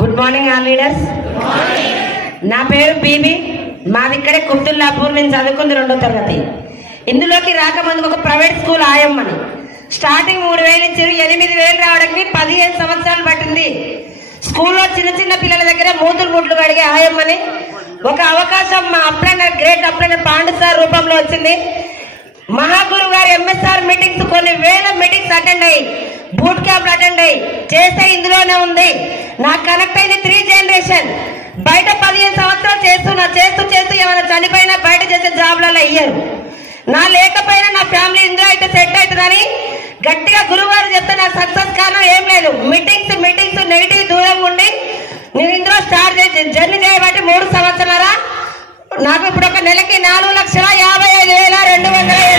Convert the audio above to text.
Good morning all leaders. నా పేరు BB. మాది ఇక్కడే కుబ్దుల్లాపూర్. నేను చదువుకుంది 2వ తరగతి. ఇందులోకి రాకముందుకు ఒక ప్రైవేట్ స్కూల్ ఆయమ్మని. స్టార్టింగ్ 3,000 ఇచ్చారు. 8,000 రావడానికి 15 సంవత్సరాలు పట్టింది. స్కూల్లో చిన్న చిన్న పిల్లల దగ్గర మూతులు ముట్లు కడిగే ఆయమ్మని. ఒక అవకాశం మా అప్లైనర్ గ్రేట్ అప్లైనర్ పాండు సార్ రూపంలో వచ్చింది. మహాగురు గారి ఎంఎస్ఆర్ మీటింగ్స్ కొన్ని వేల మీటింగ్స్ అటెండ్ అయ్యి, బూట్ క్యాంప్ అటెండ్ అయ్యి చేస్తే ఇందులోనే ఉంది. నాకు కనెక్ట్ అయింది 3 జనరేషన్. బయట 15 సంవత్సరాలు చేస్తూ ఏమైనా చనిపోయినా బయట చేసే జాబ్లలో అయ్యారు. నా లేకపోయినా నా ఫ్యామిలీ ఇందులో అయితే సెట్ అవుతుందని గట్టిగా గురువు గారు చెప్తే నా సక్సెస్ కారణం ఏం లేదు. మీటింగ్స్ నెగిటివ్ దూరం ఉండి నేను ఇందులో స్టార్ట్ చేసి జర్నీ చేయబట్టి 3 సంవత్సరాల నాకు ఇప్పుడు ఒక నెలకి 4,55,200